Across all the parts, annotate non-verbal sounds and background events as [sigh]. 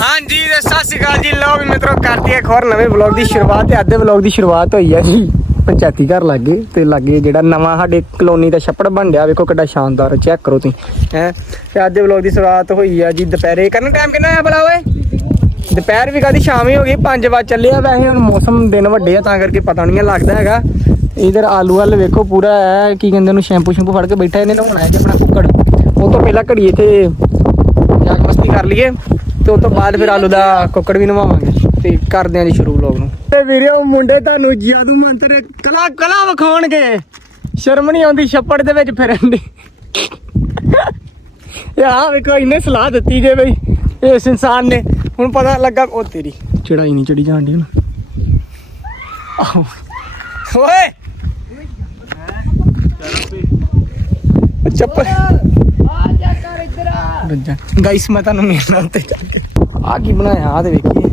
ਹਾਂਜੀ, ਤੇ ਸਤਿ ਸ਼੍ਰੀ ਅਕਾਲ ਜੀ। ਲੋ ਵੀ ਮਿੱਤਰੋ ਕਰਦੀ ਹੈ ਇੱਕ ਹੋਰ ਨਵੇਂ ਵਲੌਗ ਦੀ ਸ਼ੁਰੂਆਤ ਤੇ ਅੱਧੇ ਦੇ ਵਲੌਗ ਦੀ ਸ਼ੁਰੂਆਤ ਹੋਈ ਹੈ ਜੀ। ਪੰਚਾਇਤੀ ਘਰ ਲੱਗੇ ਤੇ ਲੱਗੇ ਜਿਹੜਾ ਨਵਾਂ ਸਾਡੇ ਕਲੋਨੀ ਦਾ ਛੱਪੜ ਬਣ ਰਿਹਾ, ਵੇਖੋ ਕਿੱਡਾ ਸ਼ਾਨਦਾਰ ਚੈੱਕ ਕਰੋ ਤੁਸੀਂ, ਹੈ। ਤੇ ਅੱਜ ਦੇ ਵਲੌਗ ਦੀ ਸ਼ੁਰੂਆਤ ਹੋਈ ਆ ਜੀ ਦੁਪਹਿਰੇ। ਕਰਨ ਟਾਈਮ ਕਿੰਨਾ ਹੈ ਭਲਾ ਓਏ? ਦੁਪਹਿਰ ਵੀ ਕਾਦੀ ਸ਼ਾਮ ਹੀ ਹੋ ਗਈ 5 ਵਜੇ ਚੱਲੇ ਆ। ਵੈਸੇ ਹੁਣ ਮੌਸਮ ਦਿਨ ਵੱਡੇ ਆ, ਤਾਂ ਕਰਕੇ ਪਤਾ ਨਹੀਂ ਲੱਗਦਾ ਹੈਗਾ। ਇਧਰ ਆਲੂ ਵਾਲ ਵੇਖੋ ਪੂਰਾ ਹੈ ਕੀ ਕਹਿੰਦੇ ਉਹਨੂੰ, ਸ਼ੈਂਪੂ ਸ਼ੈਂਪੂ ਫੜ ਕੇ ਬੈਠਾ, ਇਹਨੇ ਨਹਾਉਣਾ ਹੈ ਜੀ ਆਪਣਾ ਕੁੱਕੜ। ਉਹ ਤੋਂ ਪਹਿਲਾਂ ਘੜੀ ਇੱਥੇ ਜਾ ਮਸਤੀ ਕਰ ਲਈਏ। ਤੇ ਉਸ ਤੋਂ ਬਾਅਦ ਫਿਰ ਆਲੂ ਦਾ ਕੁੱਕੜ ਵੀ ਨਵਾਵਾਂਗੇ ਤੇ ਕਰਦੇ ਆਂ ਜੀ ਸ਼ੁਰੂ ਵਲੌਗ ਨੂੰ। ਤੇ ਵੀਡੀਓ ਮੁੰਡੇ ਤੁਹਾਨੂੰ ਜਾਦੂ ਮੰਤਰ ਕਲਾ ਕਲਾ ਵਿਖਾਉਣਗੇ। ਸ਼ਰਮ ਨਹੀਂ ਆਉਂਦੀ ਛੱਪੜ ਦੇ ਵਿੱਚ ਫਿਰਨ ਦੀ। ਯਾ ਵੇਖੋ ਇਹਨੇ ਸਲਾਹ ਦਿੱਤੀ ਜੇ ਬਈ ਇਸ ਇਨਸਾਨ ਨੇ। ਹੁਣ ਪਤਾ ਲੱਗਾ ਉਹ ਤੇਰੀ ਚੜਾਈ ਨਹੀਂ ਚੜੀ ਜਾਣ ਦੀ ਆਹੋ। ਓਏ! ਚੱਪਲ। ਰੱਜਾ ਗਾਇਸ ਮੈਂ ਤੁਹਾਨੂੰ ਮਿਲਣਾ ਉੱਤੇ ਜਾ ਕੇ ਆ ਕੀ ਬਣਾਇਆ? ਆ ਤੇ ਵੇਖੀਏ।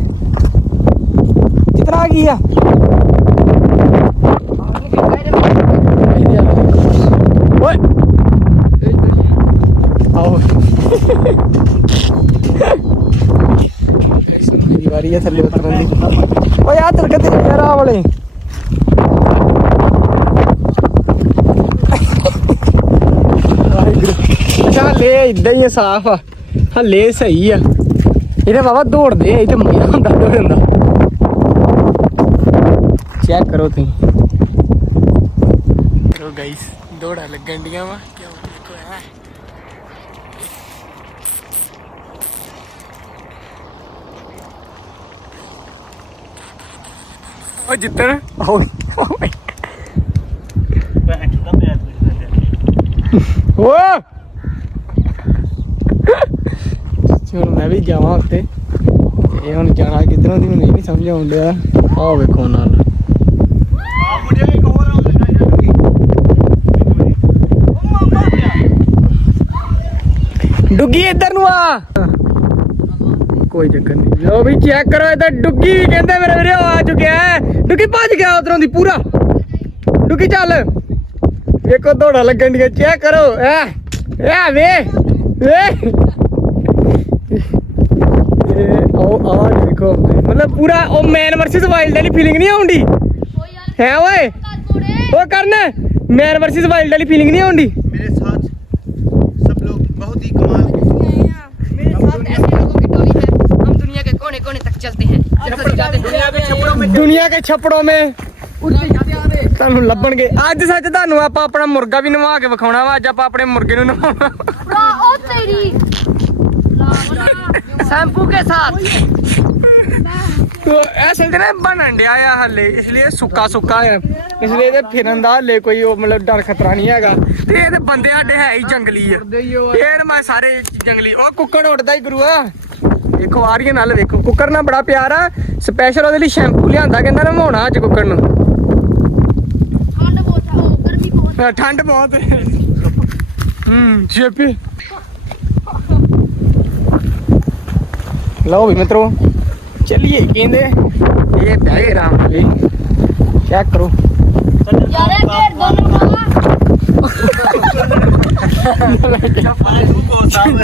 ਕਿਤਨਾ ਕੀ ਆ? ਓਏ। ਆਓ। ਗਾਇਸ ਮੇਰੀ ਵਾਰੀ ਹੈ ਥੱਲੇ ਉਤਰਨ ਦੀ। ਓਏ ਆ ਤੇਰੇ ਯਾਰ ਆ ਵਾਲੇ ਵਾਹਿਗੁਰੂ। ਅੱਛਾ ਹਲੇ ਇਦਾਂ ਹੀ ਆ, ਸਾਫ਼ ਆ। ਹਲੇ ਸਹੀ ਆ। ਇਹਦੇ ਬਾਬਾ ਦੌੜਦੇ ਆ ਇਹ ਤੇ ਮਜ਼ਾ ਹੁੰਦਾ ਦੌੜਨ ਦਾ ਚੈੱਕ ਕਰੋ ਤੁਸੀਂ। ਕਰੋ ਗਾਇਸ ਦੌੜਾ ਲੱਗਣ ਡੀਆਂ ਵਾ। ਕਿਉਂ ਦੇਖੋ ਐ ਉਹ ਜਿੱਤਣ ਓਏ ਓਏ! ਹੁਣ ਮੈਂ ਵੀ ਜਾਵਾਂ ਉੱਤੇ ਇਹ ਹੁਣ ਜਾਣਾ ਕਿੱਧਰੋਂ ਦੀ ਮੈਨੂੰ ਇਹ ਨਹੀਂ ਸਮਝ ਆਉਣ ਡਿਆ। ਆਹ ਵੇਖੋ ਨਾਲ। ਡੁੱਗੀ ਇੱਧਰ ਨੂੰ ਆ। ਕੋਈ ਚੱਕਰ ਨਹੀਂ। ਲੋ ਵੀ ਚੈੱਕ ਕਰੋ ਇੱਧਰ ਡੁੱਗੀ ਕਹਿੰਦੇ ਮੇਰੇ ਵੀਰੇ ਆ ਚੁੱਕਿਆ ਡੁੱਗੀ ਭੱਜ ਗਿਆ ਉਧਰੋਂ ਦੀ ਪੂਰਾ। ਡੁੱਗੀ ਚੱਲ। ਵੇਖੋ ਦੌੜਾ ਲੱਗਣ ਦੀਆਂ। ਚੈੱਕ ਕਰੋ। ਐ ਐ ਵੇ ਵੇ। ਇਹ ਆਓ ਆ ਦੇਖੋ ਮਤਲਬ ਪੂਰਾ ਉਹ ਮੈਨ ਵਰਸਸ ਵਾਈਲਡ ਵਾਲੀ ਫੀਲਿੰਗ ਨਹੀਂ ਆਉਂਦੀ ਹੈ ਓਏ ਉਹ ਕਰਨ ਮੈਨ ਵਰਸਸ ਵਾਈਲਡ ਵਾਲੀ ਫੀਲਿੰਗ ਨਹੀਂ ਆਉਂਦੀ मेरे साथ सब लोग बहुत ही कमाल मेरे साथ ऐसे लोगों की टोली है हम दुनिया के कोने कोने तक चलते हैं जब तक जाते हैं ਦੁਨੀਆ ਕੇ ਛੱਪੜੋਂ ਮੇ ਤੁਹਾਨੂੰ ਲੱਭਣਗੇ ਅੱਜ ਸੱਚ ਤੁਹਾਨੂੰ ਆਪਾਂ ਆਪਣਾ ਮੁਰਗਾ ਵੀ ਨਵਾ ਕੇ ਵਿਖਾਉਣਾ ਵਾ ਅੱਜ ਆਪਾਂ ਆਪਣੇ ਮੁਰਗੇ ਨੂੰ ਨਵਾਉਣਾ ओ तेरी शैम्पू के साथ ਤੋ ਐਸੇ ਤੇ ਨਾ ਬਣਨ ਡਿਆ ਆ ਹਲੇ ਇਸ ਲਈ ਇਹ ਸੁੱਕਾ ਸੁੱਕਾ ਆ ਇਸ ਲਈ ਇਹਦੇ ਫਿਰਨ ਦਾ ਹਲੇ ਕੋਈ ਉਹ ਮਤਲਬ ਡਰ ਖਤਰਾ ਨਹੀਂ ਹੈਗਾ ਤੇ ਇਹਦੇ ਬੰਦੇ ਸਾਡੇ ਹੈ ਹੀ ਜੰਗਲੀ ਆ ਫੇਰ ਮੈਂ ਸਾਰੇ ਜੰਗਲੀ ਉਹ ਕੁੱਕੜ ਉੱਡਦਾ ਹੀ ਗੁਰੂਆ ਵੇਖੋ ਆ ਰਹੀ ਹੈ ਨਾਲ ਵੇਖੋ ਕੁੱਕੜ ਨਾਲ ਬੜਾ ਪਿਆਰ ਆ ਸਪੈਸ਼ਲ ਉਹਦੇ ਲਈ ਸ਼ੈਂਪੂ ਲਿਆਂਦਾ ਕਹਿੰਦਾ ਨਵਾਉਣਾ ਅੱਜ ਕੁੱਕੜ ਨੂੰ ठंड बहुत है ओ गर्मी बहुत ਹਾਂ, ਠੰਡ ਬਹੁਤ ਹੈ ਹੂੰ ਲਓ ਵੀ ਮਿੱਤਰੋ ਚੱਲੀਏ ਕਹਿੰਦੇ। ਇਹ ਪਿਆਏ ਰਾਮ ਵਾਲੀ ਚੈੱਕ ਕਰੋ। ਯਾਰ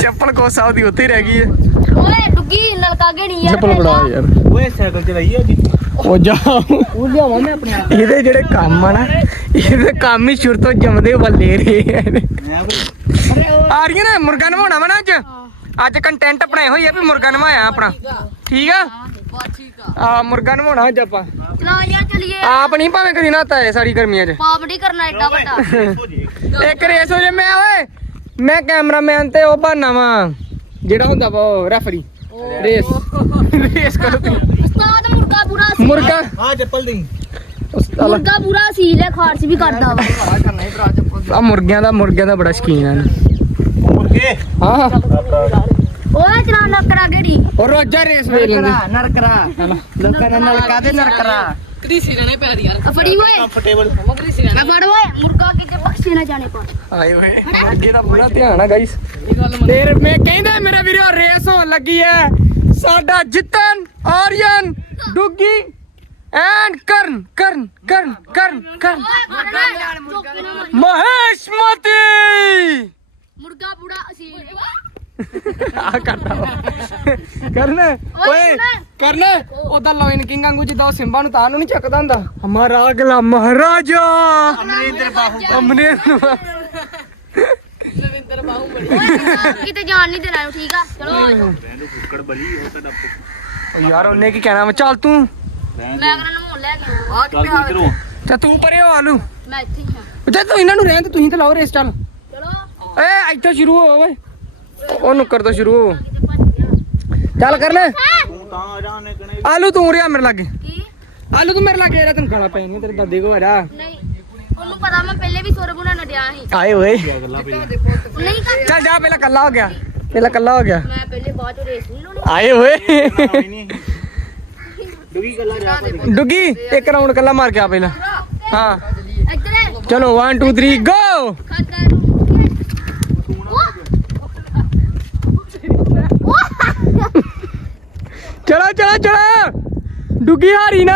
ਚੱਪਲ ਕੋਸਾ ਉਹਦੀ ਉੱਥੇ ਰਹਿ ਗਈ ਹੈ। ਓਏ ਡੁੱਗੀ ਨਲਕਾ ਗਣੀ ਯਾਰ ਚੱਪਲ ਬੜਾ ਯਾਰ। ਓਏ ਸਾਈਕਲ ਚਲਾਈ ਹੈ ਉਹ ਜਾ। ਉਹ ਲਿਆਵਾਂ ਮੈਂ ਆਪਣੇ ਇਹਦੇ ਜਿਹੜੇ ਕੰਮ ਆ ਨਾ ਇਹਦੇ ਕੰਮ ਹੀ ਸ਼ੁਰੂ ਤੋਂ ਜੰਮਦੇ ਵੱਲੇ ਰਹੇ ਆ ਰਹੀਆਂ ਨੇ ਮੁਰਗਾ ਨਵਾਉਣਾ ਵਾ ਨਾ ਅੱਜ? ਅੱਜ ਕੰਟੈਂਟ ਬਣਾਏ ਹੋਈ ਆ ਵੀ ਮੁਰਗਾ ਨਵਾਇਆ ਆਪਣਾ। ਠੀਕ ਆ? ਆ ਮੁਰਗਾ ਨਵਾਉਣਾ ਅੱਜ ਆਪਾਂ। ਚਲੋ ਯਾਰ ਚਲਿਏ। ਆਪ ਨਹੀਂ ਭਾਵੇਂ ਕਦੀ ਨਾ ਤਾਏ ਸਾਰੀ ਗਰਮੀਆਂ 'ਚ। ਪਾਪ ਨਹੀਂ ਕਰਨਾ ਏਡਾ ਵੱਡਾ। ਇੱਕ ਰੇਸ ਹੋ ਜੇ ਮੈਂ ਓਏ ਮੈਂ ਕੈਮਰਾਮੈਨ ਤੇ ਉਹ ਬਹਾਨਾ ਵਾਂ। ਜਿਹੜਾ ਹੁੰਦਾ ਵਾ ਰੈਫਰੀ ਰੇਸ ਰੇਸ ਕਰੋ ਤੁਸੀਂ। ਉਸਤਾਦ ਮੁਰਗਾ ਪੂਰਾ ਸੀ। ਮੁਰਗਾ। ਹਾਂ ਚੱਪਲ ਦੇ ਮੁਰਗਾ ਪੂਰਾ ਸੀ ਲੈ ਖਾਰਸ ਵੀ ਕਰਦਾ ਵਾ। ਆ ਮੁਰਗਿਆਂ ਦਾ ਮੁਰਗਿਆਂ ਦਾ ਬੜਾ ਸ਼ਕੀਨ ਆ ਕੇ ਹਾਂ। ਮੈਂ ਕਹਿੰਦਾ ਮੇਰਾ ਵੀਰੋ ਰੇਸ ਹੋਣ ਲੱਗੀ ਹੈ ਸਾਡਾ ਜਿੱਤਨ ਆਰੀਅਨ ਕਰਨ ਮੁਰਗਾ ਬੁੜਾ ਅਸੀਲ ਆ ਕਰਦਾ ਵਾ। ਓਏ ਕਰਨ? ਉਹਦਾ ਲੋਇਨ ਕਿੰਗ ਵਾਂਗੂ ਜਿੱਦਾਂ ਸਿੰਬਾ ਨੂੰ ਤਾਂ ਨੂੰ ਨਹੀਂ ਚੱਕਦਾ ਹੁੰਦਾ। ਹਮਾਰਾ ਅਗਲਾ ਮਹਾਰਾਜਾ। ਅਮਰਿੰਦਰ ਬਾਹੂ ਓਏ ਕਿਤੇ ਜਾਣ ਨਹੀਂ ਦੇਣਾ ਠੀਕ ਆ? ਚਲੋ ਆ ਜਾਓ ਕੁੱਕੜ ਬਲੀ ਉਹ ਤੇ ਡੱਪ ਯਾਰ ਉਹਨੇ ਕੀ ਕਹਿਣਾ ਵਾ? ਚੱਲ ਤੂੰ। ਰਹਿਣ ਦੇ ਮੈਂ ਕਰਨ ਲੈ ਕੇ ਆਉਣਾ। ਚੱਲ ਤੂੰ ਇਧਰੋਂ ਪਰੇ ਹੋ ਆਲੂ। ਮੈਂ ਇੱਥੇ ਹਾਂ ਤੇ ਤੂੰ ਇਹਨਾਂ ਨੂੰ ਰਹਿਣ ਤੇ ਤੁਸੀਂ ਤੇ ਲਾਓ ਰੇਸ ਚੱਲ। ਏ ਇੱਥੋਂ ਸ਼ੁਰੂ ਹੋ ਓਏ। ਉਹ ਨੁੱਕਰ ਤੋਂ ਸ਼ੁਰੂ ਹੋ। ਚੱਲ ਤੂੰ ਤਾਂ ਕਣੇ ਆਲੂ ਤੂੰ ਰਿਆ ਮੇਰੇ ਲਾਗੇ। ਕੀ? ਆਲੂ ਤੂੰ ਮੇਰੇ ਲਾਗੇ ਆ ਤੈਨੂੰ ਗਾਲਾਂ ਪੈ ਤੇਰੇ ਦਾਦੇ ਕੋ ਆੜਾ ਨਹੀਂ ਉਹਨੂੰ ਪਤਾ ਮੈਂ ਪਹਿਲੇ ਵੀ ਸੁਰ ਬੁਣਾ ਡਿਆ ਸੀ। ਆਏ ਓਏ ਗੱਲਾਂ ਪਈ ਨਹੀਂ ਕਰ। ਚੱਲ ਜਾ ਪਹਿਲਾਂ ਕੱਲਾ ਹੋ ਗਿਆ। ਪਹਿਲਾਂ ਕੱਲਾ ਹੋ ਗਿਆ। ਮੈਂ ਪਹਿਲੇ ਬਾਅਦ ਚ ਰੇਸ ਨਹੀਂ ਲਾਉਣੀ। ਆਏ ਓਏ ਨਹੀਂ ਡੁਗੀ ਜਾ ਡੁੱਗੀ ਇੱਕ ਰਾਉਂਡ ਕੱਲਾ ਮਾਰ ਕੇ ਆ ਪਹਿਲਾਂ। ਹਾਂ। ਚਲੋ 1 2 3 ਗੋ ਚਲੋ ਚਲੋ ਚਲੋ। ਡੁੱਗੀ ਹਾਰੀ ਨਾ।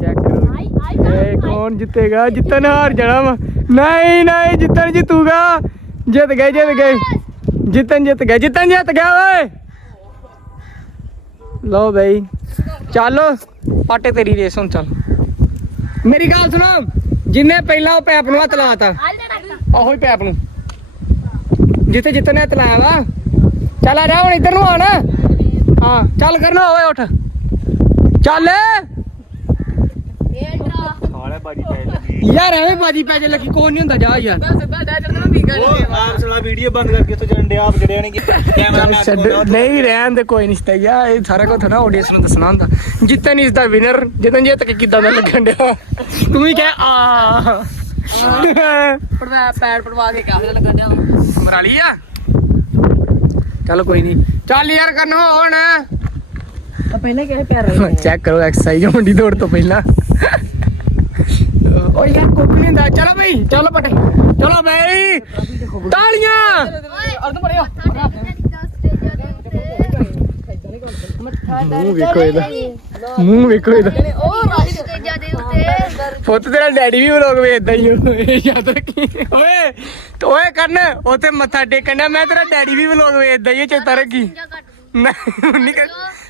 ਚੈੱਕ ਕਰੋ ਇਹ ਕੌਣ ਜਿੱਤੇਗਾ? ਜਿੱਤਣ ਹਾਰ ਜਾਣਾ ਵਾ। ਨਹੀਂ ਨਹੀਂ ਜਿੱਤਣ ਜਿੱਤੂਗਾ। ਜਿੱਤ ਗਏ ਜਿੱਤ ਗਏ। ਜਿੱਤਣ ਜਿੱਤ ਗਏ। ਜਿੱਤਣ ਜਿੱਤ ਗਿਆ ਓਏ। ਲਓ ਬਈ। ਚੱਲ ਪਾਟੇ ਤੇਰੀ ਰੇਸ ਹੁਣ ਚੱਲ। ਮੇਰੀ ਗੱਲ ਸੁਣੋ। ਜਿੰਨੇ ਪਹਿਲਾਂ ਉਹ ਪੈਪ ਨੂੰ ਹੱਥ ਲਾਤਾ। ਆਹੋ ਹੀ ਪੈਪ ਨੂੰ। ਜਿੱਥੇ ਜਿੱਤਨੇ ਹੱਥ ਲਾਇਆ ਵਾ। ਚੱਲ ਆ ਜਾ ਹੁਣ ਇੱਧਰ ਨੂੰ ਆ ਨਾ ਹਾਂ ਚੱਲ ਕਰਨਾ ਓਏ ਉੱਠ। ਚੱਲ। ਇਹ ਡਰਾ ਸਾਲੇ ਬਾਜੀ ਪੈ ਲੱਗੀ ਯਾਰ ਐਵੇਂ ਬਾਜੀ ਪੈ ਜੇ ਲੱਗੀ ਕੋਈ ਨਹੀਂ ਹੁੰਦਾ ਜਾ ਯਾਰ ਉਹ ਆਪ ਸਲਾ ਵੀਡੀਓ ਬੰਦ ਕਰਕੇ ਉੱਥੇ ਜੰਡੇ ਆਪ ਜੜਿਆ ਨਹੀਂ ਕੈਮਰਾ ਰਹਿਣ ਦੇ ਕੋਈ ਨਹੀਂ ਸਟਈਆ ਇਹ ਸਾਰਾ ਕੁਝ ਨਾ ਆਡੀਅנס ਨੂੰ ਦੱਸਣਾ ਹੁੰਦਾ। ਜਿੱਤਨ ਇਸ ਦਾ ਵਿਨਰ ਜਿੱਤਨ ਜਿੱਤ ਕੇ ਕਿਦਾਂ ਦਾ ਲੱਗਣ ਡਿਆ। ਤੂੰ ਵੀ ਕਹਿ ਆ। ਪੜਵਾ ਪੈਰ ਪੜਵਾ ਕੇ ਕਾਹਦੇ ਲੱਗਾ ਡਿਆ ਮਰਾ ਲਈ ਆ? ਚੱਲ ਕੋਈ ਨਹੀਂ ਚੱਲ ਯਾਰ ਕਰਨ ਹੁਣ। ਤਾਂ ਪਹਿਲੇ ਕਿਹੜੇ ਪੈਰ ਚੈੱਕ ਕਰੋ ਐਕਸਰਸਾਈਜ਼ ਹੁੰਦੀ ਦੌੜ ਤੋਂ ਪਹਿਲਾਂ। ਓ ਯਾਰ ਕੁੱਕ ਨਹੀਂ ਹੁੰਦਾ। ਚਲੋ ਬਈ ਚਲੋ ਪਟੇ। ਚਲੋ ਬਈ। ਤਾਲੀਆਂ। ਅਰਧ ਪੜਿਓ ਮੂੰਹ ਵੇਖੋ ਇਹਦਾ। ਮੂੰਹ ਵੇਖੋ ਇਹਦਾ। ਉਹ ਰਾਹੀ ਸਟੇਜਾਂ ਦੇ ਉੱਤੇ ਪੁੱਤ ਤੇਰਾ ਡੈਡੀ ਵੀ ਵਲੋਗ ਵੇਖਦਾ ਹੀ ਓ, ਯਾਦ ਰੱਖੀ। ਓਏ ਤੇ ਓਏ ਕਰਨ ਉੱਥੇ ਮੱਥਾ ਟੇਕਣ ਡਿਆ। ਮੈਂ ਤੇਰਾ ਡੈਡੀ ਵੀ ਵਲੋਗ ਵੇਖਦਾ ਹੀ ਚੇਤਾ ਰੱਖੀ। ਨਹੀਂ ਨਹੀਂ ਕਰ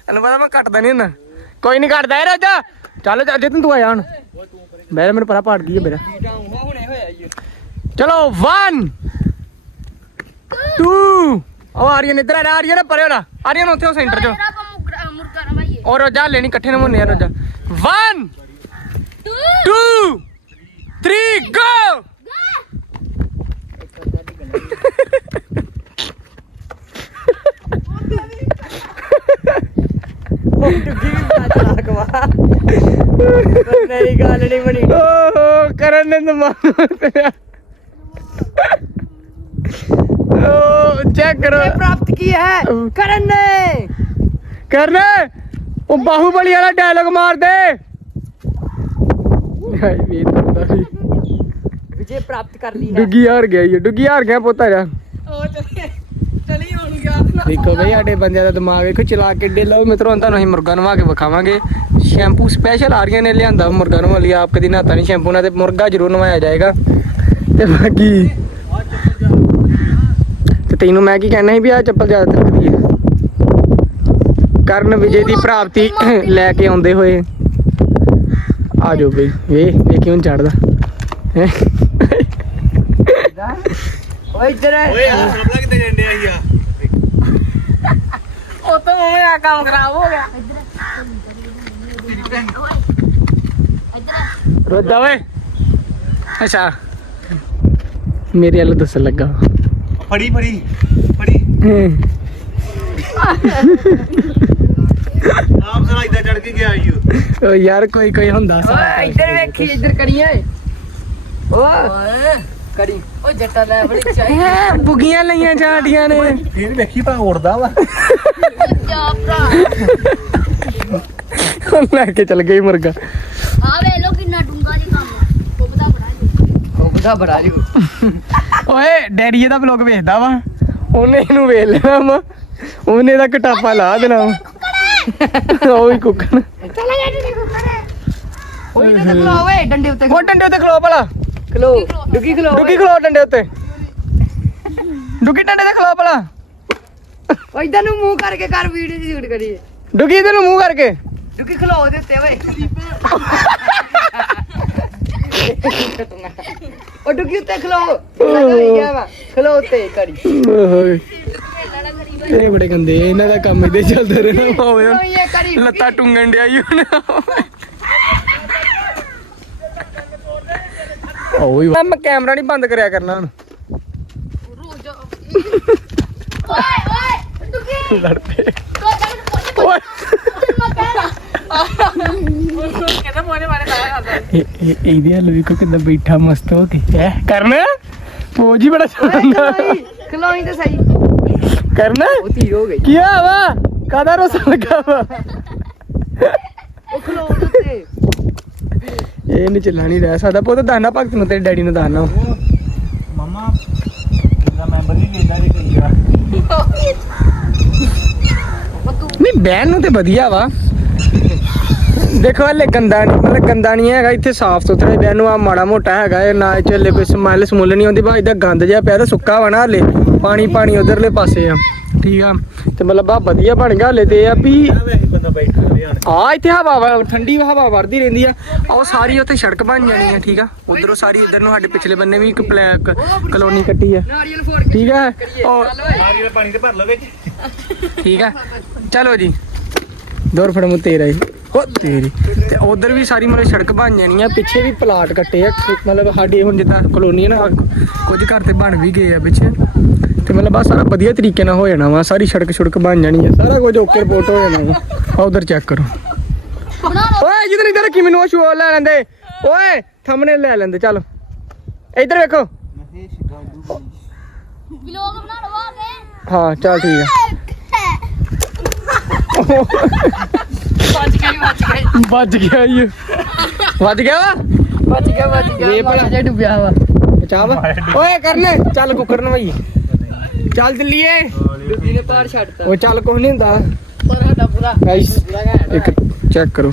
ਤੈਨੂੰ ਪਤਾ ਮੈਂ ਕੱਟਦਾ ਨਹੀਂ ਹੁੰਦਾ। ਕੋਈ ਨਹੀਂ ਕੱਟਦਾ ਇਹ ਰਾਜਾ ਚੱਲ ਅੱਜ ਤੂੰ ਆਇਆ ਹੁਣ। ਮੈਂ ਮੈਨੂੰ ਪਤਾ ਪਾੜ ਗਈ ਹੈ ਮੇਰਾ। ਚਲੋ 1 2 ਉਹ ਆਰੀਅਨ ਇੱਧਰ ਆ ਆਰੀਅਨ ਪਰੇ ਹੋਣਾ ਆਰੀਅਨ ਉੱਥੇ ਉਹ ਸੈਂਟਰ 'ਚ। ਮੇਰਾ ਮੁਰਗਾ ਔਰ ਰੋਜਾ ਲੈਣੀ ਇਕੱਠੇ ਨਮੂਨੇ ਆ ਰੋਜਾ। 1 ਤੂੰ 2 3 ਗੋ ਨਹੀਂ ਗੱਲ ਨਹੀਂ ਬਣੀ ਓ ਕਰਨ ਨੇ ਦਿਮਾਗ ਤੇਰਾ ਓ ਚੈੱਕ ਕਰੋ ਪ੍ਰਾਪਤ ਕੀ ਹੈ ਕਰਨ ਨੇ ਕਰਨ ਉਹ ਬਾਹੂਬਲੀ ਵਾਲਾ ਡਾਇਲੌਗ ਮਾਰ ਦੇ ਹਾਈ ਵੀ ਤੁਰਦਾ ਵੀ। ਵਿਜੇ ਪ੍ਰਾਪਤ ਕਰ ਲਈ ਡੁੱਗੀ ਹਾਰ ਗਿਆ ਓ, ਡੁੱਗੀ ਹਾਰ ਗਿਆ ਪੁੱਤ ਜਾ ਉਹ ਚਲੀ ਚਲੀ ਹੁਣ ਗਿਆ ਦੇਖੋ ਬਈ ਸਾਡੇ ਬੰਦਿਆਂ ਦਾ ਦਿਮਾਗ ਵੇਖੋ ਚਲਾ ਕੇ ਡੇ ਲਓ। ਮਿੱਤਰੋ ਤੁਹਾਨੂੰ ਅਸੀਂ ਮੁਰਗਾ ਨਵਾ ਕੇ ਵਿਖਾਵਾਂਗੇ। ਸ਼ੈਂਪੂ ਸਪੈਸ਼ਲ ਆ ਰਹੀਆਂ ਨੇ ਲਿਆਂਦਾ ਮੁਰਗਾ ਨਵਾ ਲਈ। ਆਪ ਕਦੀ ਨਹਾਤਾ ਨਹੀਂ ਸ਼ੈਂਪੂ ਨਾਲ ਤੇ ਮੁਰਗਾ ਜ਼ਰੂਰ ਨਵਾਇਆ ਜਾਏਗਾ। ਤੇ ਬਾਕੀ ਤੇ ਤੈਨੂੰ ਮੈਂ ਕੀ ਕਹਿਣਾ ਸੀ ਵੀ ਆ ਚੱਪਲ ਜ਼ਿਆਦਾ ਤਿਲਕਦੀ ਹੈ ਕਰਨ ਵਿਜੇ ਦੀ ਪ੍ਰਾਪਤੀ ਲੈ ਕੇ ਆਉਂਦੇ ਹੋਏ। ਆ ਜਾਓ ਬਈ ਵੇ ਵੇ ਕਿਉਂ ਚੜਦਾ। ਓਏ ਇੱਧਰ ਓਏ ਆ ਸਭ ਕਿਤੇ ਜੰਡੇ ਆਈ ਆ ਉਹ ਤਾਂ ਉਵੇਂ ਆ ਕੰਮ ਖਰਾਬ ਹੋ ਗਿਆ। ਇੱਧਰ ਰੋਦਾ ਓਏ। ਅੱਛਾ। ਮੇਰੇ ਵੱਲ ਦੱਸਣ ਲੱਗਾ। ਫੜੀ ਫੜੀ ਫੜੀ। ਆਪ ਸਲਾ ਇਦਾਂ ਚੜ ਕੇ ਗਿਆ ਆਈ ਓ। ਯਾਰ ਕੋਈ ਕੋਈ ਹੁੰਦਾ ਓਏ ਇੱਧਰ ਵੇਖੀ ਇੱਧਰ ਕਰੀਏ। ਓਏ ਕਰੀ। ਓ ਜੱਟਾ ਲੈ ਬੜੀ ਚਾਹੀ। ਹੈ ਬੁਗੀਆਂ ਲਈਆਂ ਜਾਂਦੀਆਂ ਨੇ। ਫੇਰ ਵੇਖੀ ਭਾ ਉੜਦਾ ਵਾ। ਜਾ ਭਰਾ। ਉਹ ਲੈ ਕੇ ਚਲ ਗਈ ਮੁਰਗਾ। ਆ ਵੇ ਲੋ ਕਿੰਨਾ ਡੂੰਗਾ ਜੀ ਕੰਮ ਕੋਬਦਾ ਬੜਾ ਜੀ ਉਹ ਬਦਾ ਬੜਾ ਜੀ ਓਏ ਡੈਡੀ ਇਹਦਾ ਵਲੌਗ ਵੇਖਦਾ ਵਾ। ਉਹਨੇ ਇਹਨੂੰ ਵੇਖ ਲੈਣਾ ਵਾ। ਉਹਨੇ ਇਹਦਾ ਕਟਾਪਾ ਲਾ ਦੇਣਾ ਵਾ। [laughs] ਉਹ ਹੀ ਕੁੱਕਣ ਚਲਾ ਜਾ ਜੀ ਓਏ ਤੇ ਖਲੋ ਓਏ ਡੰਡੇ ਉੱਤੇ ਉਹ ਡੰਡੇ ਉੱਤੇ ਖਲੋ ਭਲਾ। ਖਲੋ ਡੁੱਗੀ ਖਲੋ ਡੁੱਗੀ ਖਲੋ ਡੰਡੇ ਉੱਤੇ। ਡੁੱਗੀ ਡੰਡੇ ਤੇ ਖਲਾ ਭਲਾ। ਉਹ ਇਧਰ ਨੂੰ ਮੂੰਹ ਕਰਕੇ ਕਰ ਵੀਡੀਓ ਦੀ ਸ਼ੂਟ ਕਰੀਏ। ਡੁੱਗੀ ਇਹਦੇ ਨੂੰ ਮੂੰਹ ਕਰਕੇ। ਰੁਕੀ ਖਲੋ ਦੇ ਉੱਤੇ ਓਏ। [laughs] ਉਹ ਡੁੱਗੀ ਉੱਤੇ ਖਲੋ। ਖਲੋ ਉੱਤੇ ਕਰੀ ਓਏ ਇਹ ਬੜੇ ਗੰਦੇ ਆ, ਇਹਨਾਂ ਦਾ ਕੰਮ ਇਹਦੇ ਚੱਲਦਾ ਰਹਿਣਾ ਭਾਵੇਂ ਉਹ ਇਹ ਕਰੀ ਲੱਤਾਂ ਟੁੰਗਣ ਡਿਆ ਹੀ ਹੁਣ। ਓਏ ਮੈਂ ਕੈਮਰਾ ਨਹੀਂ ਬੰਦ ਕਰਿਆ ਕਰਨਾ ਹੁਣ। ਓਏ ਓਏ ਦੁਖੀ ਲੜ ਪਏ। ਤੋ ਜਦ ਪੁੱਛ ਓਏ। ਮੈਂ ਕਹਿਣਾ ਇਹ ਇਹ ਇਹਦੇ ਹਲ ਵੇਖੋ ਕਿੱਦਾਂ ਬੈਠਾ ਮਸਤ ਹੋ ਕੇ। ਹੈ ਕਰਨਾ? ਪੋਜ ਹੀ ਬੜਾ ਚੰਗਾ ਖਲੋਈ। ਖਲੋਈ ਤੇ ਸਹੀ। ਕਰਨਾ? ਉਹ ਧੀਰ ਹੋ ਗਈ। ਕੀ ਆ ਵਾ? ਕਾਦਾ ਰੋਸ ਲੱਗਾ ਵਾ? ਉਹ ਉੱਤੇ। ਇਹ ਨਹੀਂ ਚੱਲਣਾ ਨਹੀਂ ਰਹਿ ਸਕਦਾ। ਪੁੱਤ ਦਾਨਾ ਭਗਤ ਨੂੰ ਤੇਰੇ ਡੈਡੀ ਨੂੰ ਦਾਨਾ। ਮਮਾ ਦਾ ਮੈਂਬਰ ਨਹੀਂ ਲੈਂਦਾ ਜੇ ਕਈ ਆ। ਨਹੀਂ ਬਹਿਣ ਨੂੰ ਤੇ ਵਧੀਆ ਵਾ। ਦੇਖੋ ਹਲੇ ਗੰਦਾ ਨਹੀਂ ਮਤਲਬ ਗੰਦਾ ਨਹੀਂ ਹੈਗਾ। ਇੱਥੇ ਸਾਫ਼ ਸੁਥਰਾ ਹੀ ਬਹਿਣ ਨੂੰ ਆ ਮਾੜਾ ਮੋਟਾ ਹੈਗਾ। ਇਹ ਨਾ ਇਹ ਚੱਲੇ ਕੋਈ ਸਮੈਲ ਸਮੁੱਲ ਨਹੀਂ ਆਉਂਦੀ। ਭਾਈ ਦਾ ਗੰਦ ਜਿਹਾ ਪਿਆ ਤੇ ਸੁੱਕਾ ਵਾ ਨਾ ਹਲੇ। ਪਾਣੀ ਪਾਣੀ ਉਧਰਲੇ ਪਾਸੇ ਆ। ਠੀਕ ਆ। ਤੇ ਮਤਲਬ ਆ ਵਧੀਆ ਬਣ ਗਿਆ ਹਲੇ ਤੇ ਇਹ ਆ ਵੀ ਬੰਦਾ ਬੈਠਾ ਰਹੇ ਆ ਇੱਥੇ ਹਵਾ ਵਾ, ਠੰਡੀ ਹਵਾ ਵਰਦੀ ਰਹਿੰਦੀ ਆ। ਉਹ ਸਾਰੀ ਉੱਥੇ ਸੜਕ ਬਣ ਜਾਣੀ ਆ, ਠੀਕ ਆ। ਉਧਰੋਂ ਸਾਰੀ, ਇਧਰ ਨੂੰ ਸਾਡੇ ਪਿਛਲੇ ਬੰਨੇ ਵੀ ਇੱਕ ਪਲੈਕ ਕਲੋਨੀ ਕੱਟੀ ਆ। ਠੀਕ ਆ। ਉਹ ਨਾਰੀਅਲ ਪਾਣੀ ਤੇ ਭਰ ਲਓ ਵਿੱਚ ਠੀਕ ਆ। ਚਲੋ ਜੀ। ਦੌਰ ਫੜ ਮੂ ਤੇਰਾ ਹੀ। ਹੋ ਤੇਰੀ। ਤੇ ਉਧਰ ਵੀ ਸਾਰੀ ਮਤਲਬ ਸੜਕ ਬਣ ਜਾਣੀ ਆ। ਪਿੱਛੇ ਵੀ ਪਲਾਟ ਕੱਟੇ ਆ। ਮਤਲਬ ਸਾਡੀ ਹੁਣ ਜਿੱਦਾਂ ਕਲੋਨੀ ਆ ਨਾ, ਕੁਝ ਘਰ ਤੇ ਬਣ ਵੀ ਗਏ ਆ ਪਿੱਛੇ। ਤੇ ਮਤਲਬ ਆ ਸਾਰਾ ਵਧੀਆ ਤਰੀਕੇ ਨਾਲ ਹੋ ਜਾਣਾ ਵਾ ਸਾਰੀ ਸੜਕ ਸੜਕ ਬਣ ਜਾਣੀ ਆ ਸਾਰਾ ਕੁਝ ਓਕੇ ਰਿਪੋਰਟ ਹੋ ਜਾਣਾ ਵਾ। ਆ ਉਧਰ ਚੈੱਕ ਕਰੋ। ਓਏ ਜਿੱਦਨ ਇਧਰ ਕੀ ਮੈਨੂੰ ਸ਼ੋ ਲੈ ਲੈਂਦੇ। ਓਏ ਥੰਬਨੇ ਲੈ ਲੈਂਦੇ ਚੱਲ। ਇੱਧਰ ਵੇਖੋ। ਵਲੌਗ ਬਣਾ ਲਵਾਂਗੇ ਹਾਂ ਚੱਲ ਠੀਕ ਆ। ਵੱਜ ਗਈ ਵੱਜ ਗਈ ਵੱਜ ਗਿਆ ਵੱਜ ਗਿਆ ਵਾ? ਵੱਜ ਗਿਆ ਵੱਜ ਗਿਆ। ਵੇ ਭਲਾ। ਡੁੱਬਿਆ ਵਾ। ਬਚਾ ਵਾ। ਓਏ ਕਰਨ। ਚੱਲ ਕੁੱਕਰ ਨਵਾਈ। ਚੱਲ ਚੱਲੀਏ। ਡੁੱਬੀ ਨੇ ਪਾਰ ਛੱਡਤਾ ਉਹ ਚੱਲ ਕੁਝ ਨਹੀਂ ਹੁੰਦਾ। ਪਰ ਸਾਡਾ ਪੂਰਾ ਗਾਇਸ ਇੱਕ ਚੈੱਕ ਕਰੋ।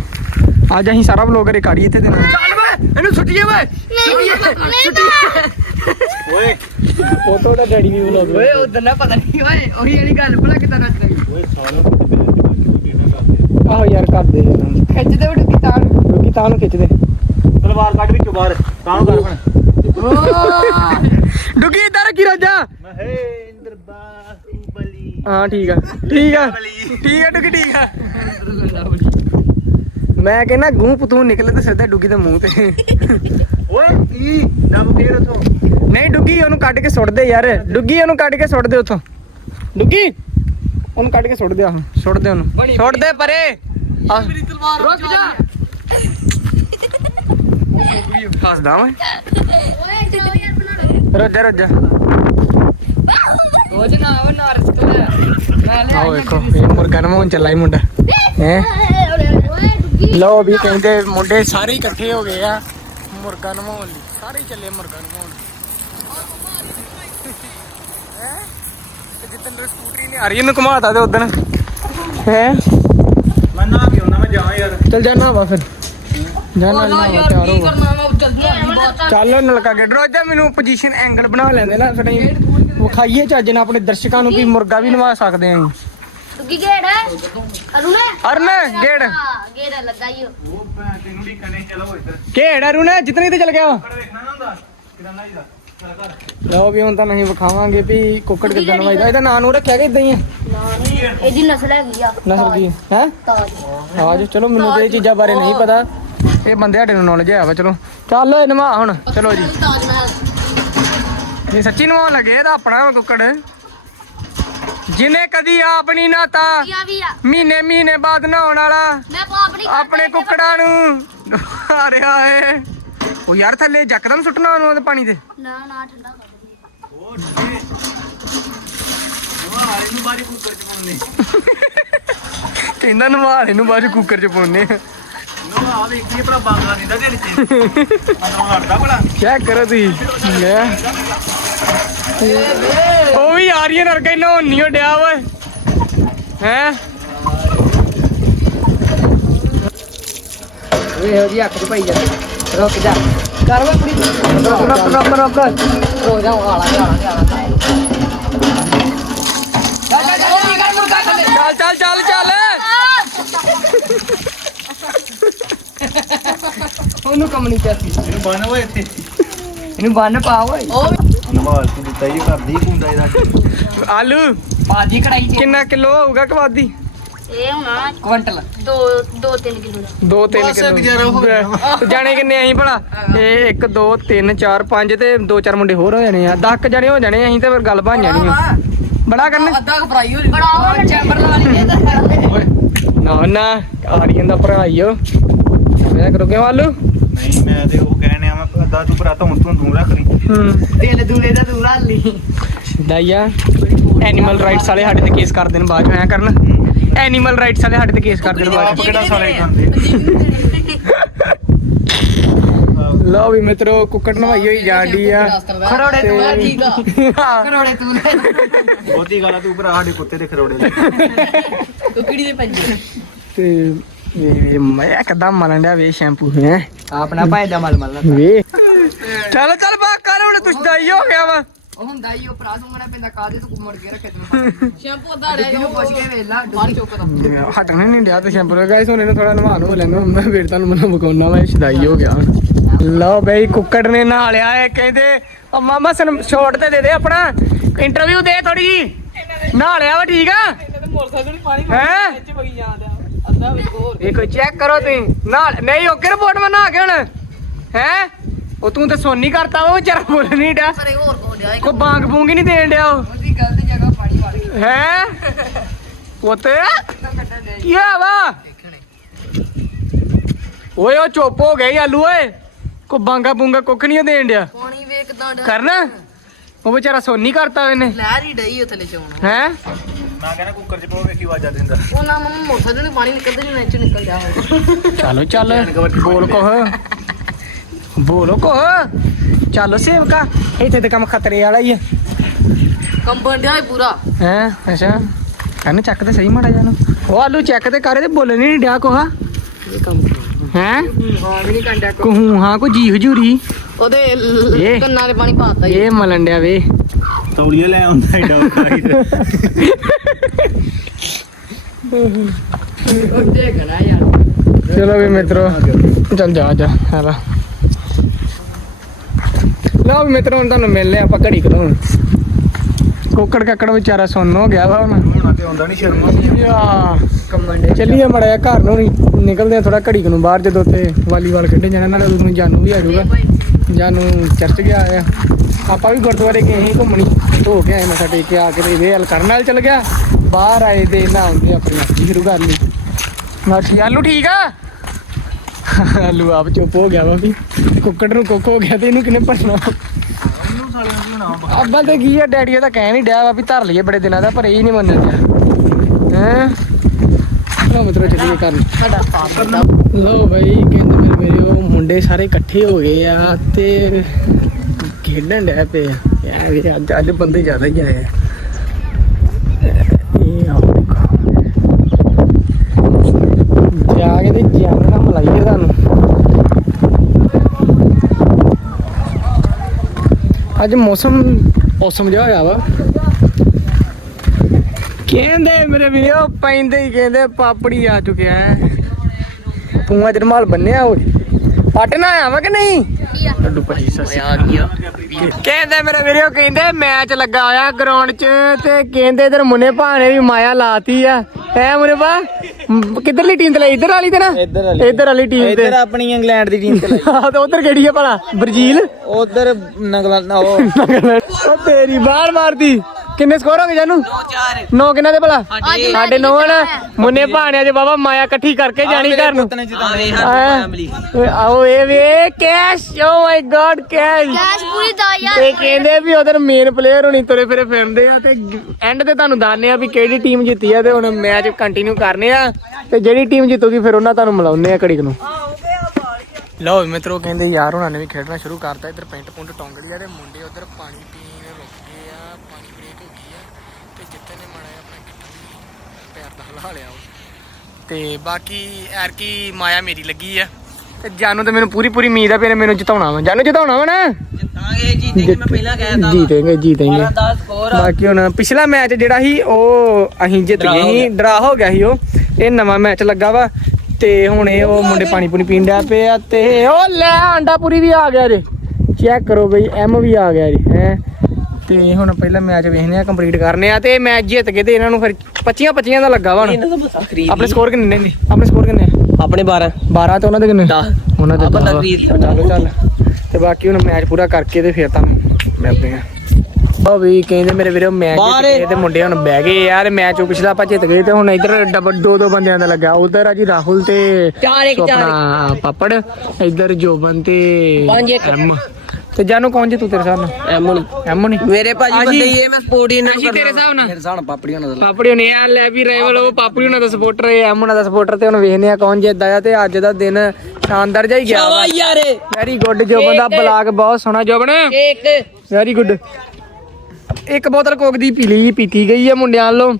ਅੱਜ ਅਸੀਂ ਸਾਰਾ ਵਲੋਗ ਰਿਕਾਰਡੀ ਇੱਥੇ ਦੇਣਾ ਚੱਲ ਵੇ ਇਹਨੂੰ ਸੁੱਟੀਏ ਵੇ। ਓਏ। ਫੋਟੋ ਦਾ ਡੈਡੀ ਵੀ ਵਲੋਗ ਓਏ ਉਧਰ ਨਾ ਪਤਾ ਨਹੀਂ ਓਏ ਉਹੀ ਵਾਲੀ ਗੱਲ ਭਲਾ ਕਿਦਾਂ ਰੱਖ ਲਈ। ਓਏ ਸਾਲਾ ਆਹੋ ਯਾਰ ਕਰਦੇ ਖਿੱਚਦੇ ਉਹ ਡੁੱਬੀ ਤਾਂ ਨੂੰ। ਕਿਉਂਕਿ ਤਾਂ ਨੂੰ ਖਿੱਚਦੇ। ਤਲਵਾਰ ਕੱਢ ਵਿੱਚੋਂ ਬਾਹਰ। ਤਾਂ ਨੂੰ ਕਰ ਹੁਣ ਡੁੱਗੀ ਇਧਰ ਕੀ ਰਾਜਾ? ਬਾਹੂਬਲੀ ਹਾਂ ਠੀਕ ਆ। ਠੀਕ ਆ। ਠੀਕ ਆ ਡੁੱਗੀ ਠੀਕ ਆ। ਮੈਂ ਕਹਿੰਦਾ ਗੂੰ ਪਤੂ ਨਿਕਲੇ ਤੇ ਸਿੱਧਾ ਡੁੱਗੀ ਦੇ ਮੂੰਹ ਤੇ। ਓਏ ਕੀ? ਦਮ ਫੇਰ ਉਥੋਂ। ਨਹੀਂ ਡੁੱਗੀ ਉਹਨੂੰ ਕੱਢ ਕੇ ਸੁੱਟ ਦੇ ਯਾਰ। ਡੁੱਗੀ ਉਹਨੂੰ ਕੱਢ ਕੇ ਸੁੱਟ ਦੇ ਉੱਥੋਂ। ਡੁੱਗੀ ਉਹਨੂੰ ਕੱਢ ਕੇ ਸੁੱਟ ਦੇ ਆਹ ਸੁੱਟ ਦੇ ਉਹਨੂੰ ਸੁੱਟ ਦੇ ਪਰੇ। ਆ। ਰੁਕ ਜਾ। ਹੱਸਦਾ ਮੈਂ ਓਏ ਚਲੋ ਯਾਰ ਬਣਾ ਲਓ। ਰੋਜਾ ਰੋਜਾ ਉਹ ਜਨਾਬ ਲੈ ਲੈ ਆਓ ਵੇਖੋ ਇਹ ਮੁਰਗਾ ਨਮਾਉਣ ਚੱਲਾ ਹੀ ਮੁੰਡਾ। ਹੈ? ਲਓ ਵੀ ਕਹਿੰਦੇ ਮੁੰਡੇ ਸਾਰੇ ਹੀ ਇਕੱਠੇ ਹੋ ਗਏ ਆ ਮੁਰਗਾ ਨਮਾਉਣ ਲਈ। ਸਾਰੇ ਹੀ ਚੱਲੇ ਮੁਰਗਾ ਨਮਾਉਣ ਹੈ? ਤੇ ਜਿੱਦਣ ਸਕੂਟਰੀ ਨੇ ਆਰੀਅਨ ਨੂੰ ਘੁਮਾਤਾ ਤੇ ਉਦਣ। ਹੈ? ਮੈਂ ਨਾ ਕਿਉਂ ਨਾ ਮੈਂ ਜਾ ਯਾਰ। ਚੱਲ ਜਾਣਾ ਵਾ ਫਿਰ। ਜਾਣਾ ਨਾ ਤਿਆਰ ਕੀ ਹੋ ਵਾ ਚੱਲ ਨਲਕਾ ਗੇਟ ਰੋਜਾ ਮੈਨੂੰ ਪੋਜੀਸ਼ਨ ਐਂਗਲ ਬਣਾ ਲੈਂਦੇ ਨਾ ਫਿਰ ਵਿਖਾਈਏ ਚੱਜ ਨਾਲ ਆਪਣੇ ਦਰਸ਼ਕਾਂ ਨੂੰ ਵੀ ਮੁਰਗਾ ਵੀ ਨਵਾ ਸਕਦੇ ਆਂ ਦੁੱਗੀ ਗੇੜ ਅਰੁਣ? ਅਰਨ ਗੇੜ। ਹਾਂ ਗੇੜ ਲਗਾਈਓ ਉਹ ਭੈਣ ਤੈਨੂੰ ਵੀ ਕਨੇ ਚਲੋ ਇੱਧਰ ਗੇੜ ਅਰਨ ਜਿਤਨੇ ਤੇ ਚੱਲ ਗਿਆ ਨਾ ਹੁੰਦਾ ਕਿਦਾਂ ਕਰ ਲਓ ਵੀ ਹੁਣ ਤਾਂ ਨਹੀਂ ਵਿਖਾਵਾਂਗੇ ਵੀ ਕੁੱਕੜ ਕਿੱਦਾਂ ਨਵਾਈਦਾ ਇਹਦਾ ਨਾਂ ਨੂੰ ਰੱਖਿਆ ਕਿ ਇਦਾਂ ਹੀ ਆ? ਇਹਦੀ ਨਸਲ ਹੈਗੀ ਆ। ਨਸਲ ਕੀ? ਹੈ? ਤਾਜ। ਆਜ ਚਲੋ ਮੈਨੂੰ ਤੇ ਇਹ ਚੀਜ਼ਾਂ ਬਾਰੇ ਨਹੀਂ ਪਤਾ। ਇਹ ਬੰਦੇ ਸਾਡੇ ਨੂੰ ਨੌਲੇਜ ਹੈ ਵਾ ਚਲੋ। ਚੱਲ ਨਵਾ ਹੁਣ। ਚਲੋ ਜੀ। ਇਹ ਸੱਚੀ ਨਵਾਉਣ ਲੱਗੇ ਇਹਦਾ ਆਪਣਾ ਕੁੱਕੜ। ਜਿਹਨੇ ਕਦੀ ਆਪ ਨਹੀਂ ਨਾਤਾ ਆ ਵੀ ਆ। ਮਹੀਨੇ ਮਹੀਨੇ ਬਾਅਦ ਨਹਾਉਣ ਵਾਲਾ ਮੈਂ ਪਾਪ ਨਹੀਂ ਆਪਣੇ ਕੁੱਕੜਾਂ ਨੂੰ। ਆ ਰਿਹਾ ਏ। ਉਹ ਯਾਰ ਥੱਲੇ ਜੱਕਦਮ ਸੁੱਟਣਾ ਉਹਨੂੰ ਉਹਦੇ ਪਾਣੀ ਤੇ। ਨਾ ਨਾ ਠੰਡਾ ਕਰ ਦੇ। ਉਹ ਢੇ ਉਹ ਨੂੰ ਬਾਰੀ ਕੁੱਕਰ ਚ ਪਾਉਣੇ ਕਹਿੰਦਾ ਨਵਾਲ ਇਹਨੂੰ ਬਾਅਦ ਚ ਕੁੱਕਰ ਚ ਪਾਉਣੇ ਨੂੰ ਆ ਵੇਖੀ ਭਲਾ ਬਾਂਗਲਾ ਨਹੀਂ ਦਾ ਢਿੱਡ ਚ। ਅੰਦਰੋਂ ਹਟਦਾ ਭਲਾ। ਚੈੱਕ ਕਰੋ ਤੁਸੀਂ? ਲੈ ਉਹ ਵੀ ਆਰੀਅਨ ਵਰਗਾ ਹੀ ਨਹਾਉਣ ਨਹੀਂ ਡਿਆ ਵਾ ਹੈ? ਇਹੋ ਜੀ ਅੱਖ ਚ ਪਈ ਜਾਂਦੀ। ਰੁਕ ਜਾ। ਕਰ ਵੇ ਕੁੜੀ। ਰੁਕ ਰੁਕ ਰੁਕ ਰੁਕ। ਰੋ ਜਾ ਆਲਾ ਆਲਾ ਆਲਾ ਉਹਨੂੰ ਕੰਮ ਨਹੀਂ ਚਾਹੀਦੀ ਇਹਨੂੰ ਬੰਨ ਓਏ ਇੱਥੇ। ਇਹਨੂੰ ਬੰਨ ਪਾਓ ਓਏ। ਨਵਾਲ ਤੂੰ ਦਿੱਤਾ ਹੀ ਕਰਦੀ ਕੁੰਡਾ ਇਹਦਾ। ਆਲੂ? ਬਾਜੀ ਕੜਾਈ ਚ। ਕਿੰਨਾ ਕਿਲੋ ਹੋਊਗਾ ਕਵਾਦੀ? ਇਹ ਹੋਣਾ ਕੁਇੰਟਲ। 2 2 3 ਕਿਲੋ। ਦਾ 2 3 ਬਸ ਗੁਜ਼ਾਰਾ ਹੋ ਕਿਲੋ ਜਾਣੇ ਕਿੰਨੇ ਅਸੀਂ ਭਲਾ? ਇਹ 1 2 3 4 5 ਤੇ 2 4 ਮੁੰਡੇ ਹੋਰ ਹੋ ਜਾਣੇ ਆ। 10 ਜਣੇ ਹੋ ਜਾਣੇ ਅਸੀਂ ਤੇ ਫਿਰ ਗੱਲ ਬਣ ਜਾਣੀ ਆ। ਬੜਾ ਕਰਨਾ? ਅੱਧਾ ਕੁ ਫਰਾਈ ਹੋ ਬੜਾ ਉਹ ਚੈਂਬਰ ਲਾ ਲਈ ਤਾਂ ਨਾ ਨਾ ਆਰੀਆਂ ਦਾ ਭਰਾਈਓ ਮੈਂ ਕਰੋ ਕਿਉਂ ਆਲੂ? ਨਹੀਂ ਮੈਂ ਤੇ ਉਹ ਆ ਅੱਧਾ ਤੂੰ ਭਰਾ ਧੁੰਨ ਤੂੰ ਰੱਖ ਲਈ। ਹੂੰ। ਤੇਲ ਦੂਲੇ ਦਾ ਦੂਲਾ ਲਈ। ਦਈਆ ਐਨੀਮਲ ਰਾਈਟਸ ਵਾਲੇ ਸਾਡੇ ਤੇ ਕੇਸ ਕਰ ਦੇਣ ਬਾਅਦ ਐ ਕਰਨ। ਐਨੀਮਲ ਰਾਈਟਸ ਵਾਲੇ ਸਾਡੇ ਤੇ ਕੇਸ ਕਰ ਦੇਣ ਬਾਅਦ ਆਪ ਕਿਹੜਾ ਸਾਲੇ ਖਾਂਦੇ? ਲਓ ਵੀ ਮਿੱਤਰੋ ਕੁੱਕੜ ਨਵਾਈ ਹੋਈ ਜਾਂਦੀ ਆ। ਖਰੋੜੇ ਤੂੰ ਲੈ ਠੀਕ ਆ। ਹਾਂ। ਖਰੋੜੇ ਤੂੰ ਲੈ ਬਹੁਤੀ ਗੱਲ ਆ ਤੂੰ ਭਰਾ ਸਾਡੇ ਕੁੱਤੇ ਦੇ ਖਰੋੜੇ ਲੈ। ਤੂੰ ਕਿਹੜੀ ਦੇ ਪੰਜੇ ਤੇ ਵੇ ਵੇ ਮੈਂ ਕਦਮ ਮਲਣ ਡਿਆ ਵੇ ਸ਼ੈਂਪੂ ਹੈ? ਆਪਣਾ ਭਾਈ ਦਾ ਮਲ ਮਲ ਵੇ। ਚੱਲ ਚੱਲ ਬਾ ਕਰ ਹੁਣ ਤੂੰ ਸਦਾਈ ਹੋ ਗਿਆ ਵਾ। ਉਹ ਹੁੰਦਾ ਹੀ ਉਹ ਭਰਾ ਸੁੰਗਣਾ ਪੈਂਦਾ ਕਾਦੇ ਤੂੰ ਮੁੜ ਕੇ ਰੱਖੇ ਤੈਨੂੰ ਸ਼ੈਂਪੂ ਅੱਧਾ ਰਹਿ ਗਿਆ ਪੁੱਛ ਕੇ ਵੇਲਾ ਬਾਹਰ ਚੁੱਕਦਾ ਹਟਣਾ ਨਹੀਂ ਡਿਆ ਤੇ ਸ਼ੈਂਪੂ ਗਾਇਸ ਹੁਣ ਇਹਨੂੰ ਥੋੜਾ ਨਵਾ ਨੂੰ ਲੈਣਾ ਮੈਂ ਫਿਰ ਤੁਹਾਨੂੰ ਮਨ ਮਕਾਉਣਾ ਵਾ ਸਦਾਈ ਹੋ ਗਿਆ। ਲਓ ਬਈ ਕੁੱਕੜ ਨੇ ਨਹਾ ਲਿਆ ਹੈ ਕਹਿੰਦੇ ਉਹ ਮਾਮਾ ਸਨ ਸ਼ਾਰਟ ਤੇ ਦੇ ਦੇ ਆਪਣਾ। ਇੰਟਰਵਿਊ ਦੇ ਥੋੜੀ ਜੀ ਨਹਾ ਲਿਆ ਵਾ ਠੀਕ ਆ? ਹੈ? ਦੇਖੋ ਚੈੱਕ ਕਰੋ ਤੁਸੀਂ। ਨਾਲ ਨਹੀਂ ਓਕੇ ਰਿਪੋਰਟ ਮੈਂ ਨਹਾ ਕੇ ਹੁਣ। ਹੈ? ਉਹ ਤੂੰ ਤਾਂ ਸੋਨੀ ਕਰਤਾ ਉਹ ਵਿਚਾਰਾ ਬੋਲ ਨਹੀਂ ਡਿਆ। ਹੋਰ ਕੋ ਕੋ ਬਾਂਗ ਬੂੰਗ ਹੀ ਨਹੀਂ ਦੇਣ ਡਿਆ ਉਹ। ਉਹਦੀ ਗਲਤ ਜਗ੍ਹਾ ਪਾਣੀ ਵਾਲੀ। ਹੈ? ਪੁੱਤ ਕੀ ਆ ਵਾ? ਓਏ ਉਹ ਚੁੱਪ ਹੋ ਗਈ ਆਲੂ ਓਏ। ਕੋ ਬਾਂਗਾ ਬੂੰਗਾ ਕੁੱਖ ਨਹੀਂ ਦੇਣ ਡਿਆ। ਪਾਣੀ ਵੇਖਦਾ ਡਾ ਕਰਨਾ? ਉਹ ਵਿਚਾਰਾ ਸੋਨੀ ਕਰਤਾ ਇਹਨੇ। ਲਹਿਰ ਹੀ ਡਈ ਉਹ ਥੱਲੇ ਚੋਣ। ਹੈ? ਮੈਂ ਕਹਿੰਦਾ ਕੁੱਕਰ ਚ ਪਾਓ ਵੇਖੀ ਆਵਾਜ਼ਾਂ ਦਿੰਦਾ। ਉਹ ਨਾ ਮਮ ਮੋਟਰ ਨੂੰ ਪਾਣੀ ਨਿਕਲਦਾ ਜਿਵੇਂ ਇੱਚੋਂ ਨਿਕਲ ਜਾ ਚਲੋ ਚੱਲ ਬੋਲ ਕੋਹ ਬੋਲੋ ਕੋਹ। ਚੱਲ ਸੇਵਕਾ ਇੱਥੇ ਤੇ ਕੰਮ ਖਤਰੇ ਵਾਲਾ ਹੀ ਹੈ ਕੰਬਣ ਡਿਆ ਏ ਪੂਰਾ। ਹੈ ਅੱਛਾ। ਕੰਨ ਚੱਕ ਤੇ ਸਹੀ ਮਾੜਾ ਜਾਨੂੰ ਉਹ ਆਲੂ ਚੈੱਕ ਤੇ ਕਰੇ ਤੇ ਬੋਲਣ ਹੀ ਨਹੀਂ ਡਿਆ ਕੋਹਾ। ਇਹ ਕੰਮ ਹੈ? ਹਾਂ ਵੀ ਨਹੀਂ ਕੰਡਿਆ ਕੋ ਹੂੰ ਹਾਂ ਕੋ ਜੀ ਹਜੂਰੀ ਉਹਦੇ ਇਹ- ਕੰਨਾਂ ਦੇ ਪਾਣੀ ਪਾਤਾ ਇਹ ਮਲਣ ਡਿਆ ਵੇ। ਤੌਲੀਆ ਲੈ ਆਉਂਦਾ ਏਡਾ ਉਹਦੇ ਗਣਾ ਯਾਰ। ਚਲੋ ਵੀ ਮਿੱਤਰੋ ਚੱਲ ਜਾ ਜਾ ਹਾਲਾ। ਲਓ ਵੀ ਮਿੱਤਰੋ ਹੁਣ ਤੁਹਾਨੂੰ ਮਿਲਨੇ ਆਪਾਂ ਘੜੀ ਕਦੋਂ ਹੁਣ। ਕੋਕੜ ਕੱਕੜ ਵਿਚਾਰਾ ਸੁੰਨ ਹੋ ਗਿਆ ਵਾ ਹੁਣ। ਹੋਣਾ ਤੇ ਆਉਂਦਾ ਨਹੀਂ ਸ਼ਰਮ ਯਾ। ਕੰਬਣ ਡੇ ਚੱਲੀਏ ਮੜਾ ਜਿਹਾ ਘਰ ਨੂੰ ਨਹੀਂ ਨਿਕਲਦੇ ਆ ਥੋੜਾ ਘੜੀ ਕੁ ਨੂੰ ਬਾਹਰ ਜਦੋਂ ਤੇ ਵਾਲੀਬਾਲ ਖੇਡਣ ਜਾਣਾ ਨਾਲੇ ਉਦੋਂ ਨੂੰ ਜਾਨੂ ਵੀ ਆ ਜਾਊਗਾ। ਜਾਨੂ ਚਰਚ ਗਿਆ ਆ ਆਪਾਂ ਵੀ ਗੁਰਦੁਆਰੇ ਗਏ ਸੀ ਘੁੰਮਣੀ ਧੋ ਕੇ ਆਏ ਮੱਥਾ ਟੇਕ ਕੇ ਆ ਕੇ ਤੇ ਹਲ ਕਰਨ ਨਾਲ ਚਲ ਗਿਆ। ਬਾਹਰ ਆਏ ਤੇ ਨਾ ਆਉਂਦੇ ਆਪਣੀ ਆਪੀ ਸ਼ੁਰੂ ਕਰ ਲਈ। ਬਾਕੀ ਆਲੂ ਠੀਕ ਆ? ਆਲੂ ਆਪ ਚੁੱਪ ਹੋ ਗਿਆ ਵਾ ਵੀ। ਕੁੱਕੜ ਨੂੰ ਕੁੱਕ ਹੋ ਗਿਆ ਤੇ ਇਹਨੂੰ ਕਿਨੇ ਭਰਨਾ? ਇਹਨੂੰ ਤੇ ਕੀ ਆ, ਡੈਡੀ ਉਹਦਾ ਕਹਿ ਨਹੀਂ ਡਿਆ ਵਾ ਵੀ ਧਰ ਲਈਏ ਬੜੇ ਦਿਨਾਂ ਦਾ, ਪਰ ਇਹ ਨਹੀਂ ਮੰਨਣ ਡਿਆ ਹੈ? ਲੋ ਮਤਲਬ ਚੱਲੀਏ ਘਰ। ਸਾਡਾ ਸਾਫ਼ ਕਰਦਾ ਲੋ ਭਾਈ ਕਹਿੰਦੇ ਮੇਰੇ ਮੇਰੇ ਉਹ ਮੁੰਡੇ ਸਾਰੇ ਇਕੱਠੇ ਹੋ ਗਏ ਆ ਤੇ ਖੇਡਣ ਡਿਆ ਪਏ ਆ। ਯਾਰ ਵੀ ਅੱਜ ਅੱਜ ਬੰਦੇ ਜ਼ਿਆਦਾ ਹੀ ਆਏ ਆ ਇਹ ਆਓ ਦੇਖੋ ਜਾ ਕੇ ਤੇ ਜਾਨ ਨਾ ਮਲਾਈਏ ਤੁਹਾਨੂੰ ਅੱਜ ਮੌਸਮ ਔਸਮ ਜਿਹਾ ਹੋਇਆ ਵਾ। ਕਹਿੰਦੇ ਮੇਰੇ ਵੀਰੋ ਪੈਂਦੇ ਹੀ ਕਹਿੰਦੇ ਪਾਪੜੀ ਆ ਚੁੱਕਿਆ ਹੈ। ਤੂੰ ਅੱਜ ਰਮਾਲ ਬੰਨਿਆ ਓਏ ਪਟਨਾ ਆਇਆ ਵਾ ਕਿ ਨਹੀਂ? ਲੱਡੂ ਭਾਜੀ ਸੱਸੀ ਆ ਗਿਆ। ਕਹਿੰਦੇ ਮੇਰੇ ਵੀਰੋ ਕਹਿੰਦੇ ਮੈਚ ਲੱਗਾ ਹੋਇਆ ਗਰਾਊਂਡ 'ਚ ਤੇ ਕਹਿੰਦੇ ਇਧਰ ਮੁੰਨੇ ਭਾਣੇ ਵੀ ਮਾਇਆ ਲਾਤੀ ਆ। ਐ ਮੁੰਨੇ ਭਾ? ਕਿੱਧਰਲੀ ਟੀਮ ਤੇ ਲਈ? ਇਧਰ ਵਾਲੀ ਤੇ ਨਾ? ਇੱਧਰ ਵਾਲੀ। ਇਧਰ ਵਾਲੀ ਟੀਮ ਤੇ। ਇੱਧਰ ਆਪਣੀ ਇੰਗਲੈਂਡ ਦੀ ਟੀਮ ਤੇ ਆਹ ਤੇ ਉਧਰ ਕਿਹੜੀ ਆ ਭਲਾ? ਬਰਜੀਲ? ਉਧਰ ਨਗਲ ਉਹ ਤੇਰੀ ਬਾਹਰ ਮਾਰਦੀ। ਕਿੰਨੇ ਸਕੋਰ ਹੋ ਗਏ ਜਾਨੂੰ 9 ਕਿੰਨਾ ਦੇ ਭਲਾ? ਸਾਡੇ 9 ਨਾ। ਮੁੰਨੇ ਭਾਣਿਆ ਚ ਬਾਬਾ ਮਾਇਆ ਇਕੱਠੀ ਕਰਕੇ ਜਾਣੀ ਘਰ ਨੂੰ। ਆਓ ਇਹ ਵੇ cash oh my god cash. Gas ਪੂਰੀ ਦਾ ਯਾਰ। ਤੇ ਕਹਿੰਦੇ ਵੀ ਉਧਰ ਮੇਨ ਪਲੇਅਰ ਹੋਣੀ ਤੁਰੇ ਫਿਰੇ ਫਿਰਦੇ ਆ ਤੇ ਐਂਡ ਤੇ ਤੁਹਾਨੂੰ ਦੱਸਨੇ ਆ ਵੀ ਕਿਹੜੀ ਟੀਮ ਜਿੱਤੀ ਆ ਤੇ ਹੁਣ ਮੈਚ ਕੰਟੀਨਿਊ ਕਰਨੇ ਆ। ਤੇ ਜਿਹੜੀ ਟੀਮ ਜਿੱਤੂਗੀ ਫਿਰ ਉਹਨਾਂ ਤੁਹਾਨੂੰ ਮਿਲਾਉਨੇ ਆ ਘੜੀ ਨੂੰ। ਲਓ ਵੀ ਮਿੱਤਰੋ ਕਹਿੰਦੇ ਯਾਰ ਉਹਨਾਂ ਨੇ ਵੀ ਖੇਡਣਾ ਸ਼ੁਰੂ ਕਰਤਾ। ਇੱਧਰ ਪਿੰਟ ਪੁੰਟ ਟੌਂਗੜੀ ਆ ਤੇ ਮੁੰਡੇ ਉਧਰ ਪਾਣੀ ਪੀਣ ਰੁਕ ਗਏ ਆ ਪਾਣੀ ਬ੍ਰੇਕ ਹੋ ਗਈ ਆ ਤੇ ਜਿੱਤੇ ਨੇ ਮਾੜਾ ਜਿਹਾ ਆਪਣਾ ਗਿੱਟਾ ਵੀ ਪੈਰ ਦਾ ਹਲਾ ਲਿਆ ਉਹ ਤੇ ਬਾਕੀ ਐਰ ਕੀ ਮਾਇਆ ਮੇਰੀ ਲੱਗੀ ਆ। ਤੇ ਜਾਨੂ ਤੇ ਮੈਨੂੰ ਪੂਰੀ ਪੂਰੀ ਉਮੀਦ ਆ ਵੀ ਇਹਨੇ ਮੈਨੂੰ ਜਿਤਾਉਣਾ ਵਾ। ਜਾਨੂ ਜਿਤਾਉਣਾ ਵਾ ਨਾ? ਜਿੱਤਾਂਗੇ ਜੀਤੇਗੇ ਮੈਂ ਪਹਿਲਾਂ ਕਹਿ ਤਾ ਜੀਤੇਂਗੇ ਜੀਤੇਂਗੇ। 10 ਸਕੋਰ ਬਾਕੀ ਹੁਣ ਪਿਛਲਾ ਮੈਚ ਜਿਹੜਾ ਸੀ ਉਹ ਅਸੀਂ ਜਿੱਤ ਗਏ ਸੀ ਡਰਾ ਹੋ ਗਿਆ ਸੀ ਉਹ। ਇਹ ਨਵਾਂ ਮੈਚ ਲੱਗਾ ਵਾ ਤੇ ਹੁਣ ਇਹ ਉਹ ਮੁੰਡੇ ਪਾਣੀ ਪੂਣੀ ਪੀਣ ਡਿਆ ਪਏ ਆ ਤੇ ਉਹ ਲੈ ਆਂਡਾ ਪੂਰੀ ਵੀ ਆ ਗਿਆ ਜੇ। ਚੈੱਕ ਕਰੋ ਬਈ ਐਮ ਵੀ ਆ ਗਿਆ ਜੀ ਹੈ। ਤੇ ਹੁਣ ਪਹਿਲਾਂ ਮੈਚ ਵੇਖਨੇ ਆ ਕੰਪਲੀਟ ਕਰਨੇ ਆ ਤੇ ਮੈਚ ਜਿੱਤ ਕੇ ਤੇ ਇਹਨਾਂ ਨੂੰ ਫਿਰ 25 25 ਦਾ ਲੱਗਾ ਵਾ ਹੁਣ ਇਹਨਾਂ ਦਾ ਪਤਾ ਖਰੀਦ ਆਪਣੇ ਸਕੋਰ ਕਿੰਨੇ ਨੇ ਆਪਣੇ ਸਕੋਰ ਕਿੰਨੇ ਆ? ਆਪਣੇ 12 12 ਤੇ ਉਹਨਾਂ ਦੇ ਕਿੰਨੇ ਦਸ। ਉਹਨਾਂ ਦੇ ਬੰਦਾ। ਖਰੀਦ। ਚਲੋ ਚੱਲ ਤੇ ਬਾਕੀ ਹੁਣ ਮੈਚ ਪੂਰਾ ਕਰਕੇ ਤੇ ਫਿਰ ਤੁਹਾਨੂੰ ਮਿਲਦੇ ਆ ਉਹ ਵੀ ਕਹਿੰਦੇ ਮੇਰੇ ਵੀਰੋ ਮੈਚ ਜਿੱਤ ਤੇ ਮੁੰਡੇ ਹੁਣ ਬਹਿ ਗਏ ਯਾਰ ਮੈਚ ਉਹ ਪਿਛਲਾ ਆਪਾਂ ਜਿੱਤ ਗਏ ਤੇ ਹੁਣ ਇਧਰ ਡਬਲ ਦੋ ਦੋ ਬੰਦਿਆਂ ਦਾ ਲੱਗਾ ਉਧਰ ਆ ਜੀ ਰਾਹੁਲ ਤੇ ਚਾਰ ਇੱਕ, ਚਾਰ ਪਾਪੜ ਇਧਰ ਜੋਬਨ ਤੇ ਪੰਜ ਇੱਕ। ਤੇ ਜਾਨੂ ਕੌਣ ਜੀ ਤੂੰ ਤੇਰੇ ਹਿਸਾਬ ਨਾਲ? ਐਮਨ। ਐਮ ਨਹੀਂ ਮੇਰੇ ਭਾਜੀ। ਬੰਦੇ ਹੀ ਇਹ ਮੈਂ ਸਪੋਰਟ ਹੀ ਇਹਨਾਂ ਅਸੀਂ ਤੇਰੇ ਹਿਸਾਬ ਨਾਲ? ਮੇਰੇ ਸਾਹਣ ਪਾਪੜੀ ਉਹਨਾਂ ਦਾ। ਪਾਪੜੀ ਨੇ ਆ ਲੈ ਵੀ ਰਾਈਵਲ ਉਹ ਪਾਪੜੀ ਉਹਨਾਂ ਦਾ ਸਪੋਰਟਰ ਹੈ ਐਮ ਉਹਨਾਂ ਦਾ ਸਪੋਰਟਰ ਤੇ ਹੁਣ ਵੇਖਨੇ ਆ ਕੌਣ ਜਿੱਤਦਾ ਆ ਤੇ ਅੱਜ ਦਾ ਦਿਨ ਸ਼ਾਨਦਾਰ ਜਿਹਾ ਹੀ ਗਿਆ ਵਾ। ਯਾਰੇ। ਵੈਰੀ ਗੁੱਡ ਜੋਬਨ ਦਾ ਬਲਾਗ ਬਹੁਤ ਸੋਹਣਾ ਜੋਬਨ। ਇੱਕ। ਵੈਰੀ ਗੁੱਡ ਇੱਕ ਬੋਤਲ ਕੋਕ ਦੀ ਪੀ ਲਈ ਪੀਤੀ ਗਈ ਹੈ ਮੁੰਡਿਆਂ ਵੱਲੋਂ।